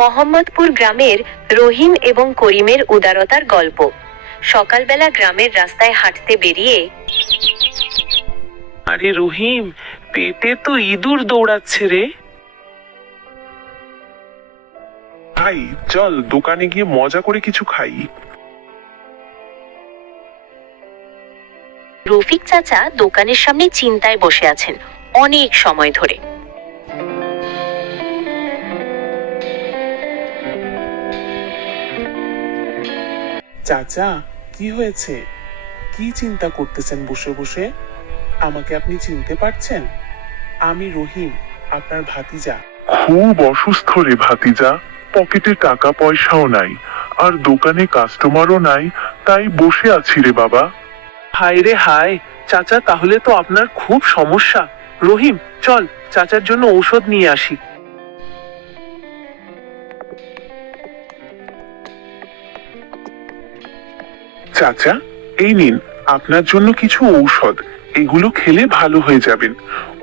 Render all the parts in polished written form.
মোহাম্মদপুর গ্রামের রহিম এবং করিমের উদারতার গল্প। সকালবেলা গ্রামের রাস্তায় হাঁটতে বেরিয়ে, আরে রহিম, পেটে তো ইঁদুর দৌড়াচ্ছে রে। ভাই চল দোকানে গিয়ে মজা করে কিছু খাই। রফিক চাচা দোকানের সামনে চিন্তায় বসে আছেন অনেক সময় ধরে। চাচা, কি হয়েছে? কি চিন্তা করতেছেন বসে বসে? আমাকে আপনি চিনতে পারছেন? আমি রহিম, আপনার ভাতিজা। খুব অসুস্থ রে ভাতিজা, পকেটে টাকা পয়সাও নাই, আর দোকানে কাস্টমারও নাই, তাই বসে আছি রে বাবা। হায় রে হায়, চাচা তাহলে তো আপনার খুব সমস্যা। রহিম চল চাচার জন্য ঔষধ নিয়ে আসি। চাচা, এই নিন আপনার জন্য কিছু ঔষধ, এগুলো খেলে ভালো হয়ে যাবেন।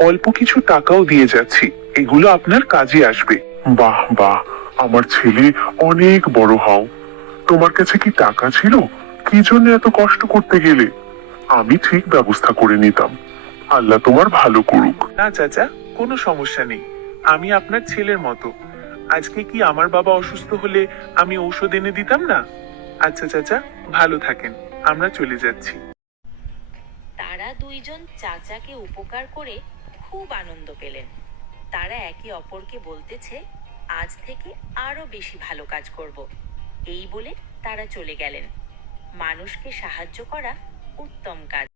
অল্প কিছু টাকাও দিয়ে যাচ্ছি, এগুলো আপনার কাজে আসবে। বাহ বাহ, আমার ছেলে অনেক বড় হও। তোমার কাছে কি টাকা ছিল? কি জন্য এত কষ্ট করতে গেলে? আমি ঠিক ব্যবস্থা করে নিতাম। আল্লাহ তোমার ভালো করুক। না চাচা, কোনো সমস্যা নেই। আমি আপনার ছেলের মতো। আজকে কি আমার বাবা অসুস্থ হলে আমি ঔষধ এনে দিতাম না? আচ্ছা চাচা, ভালো থাকেন, আমরা চলে যাচ্ছি। তারা দুইজন চাচাকে উপকার করে খুব আনন্দ পেলেন। তারা একে অপরকে বলতেছে, আজ থেকে আরো বেশি ভালো কাজ করব। এই বলে তারা চলে গেলেন। মানুষকে সাহায্য করা উত্তম কাজ।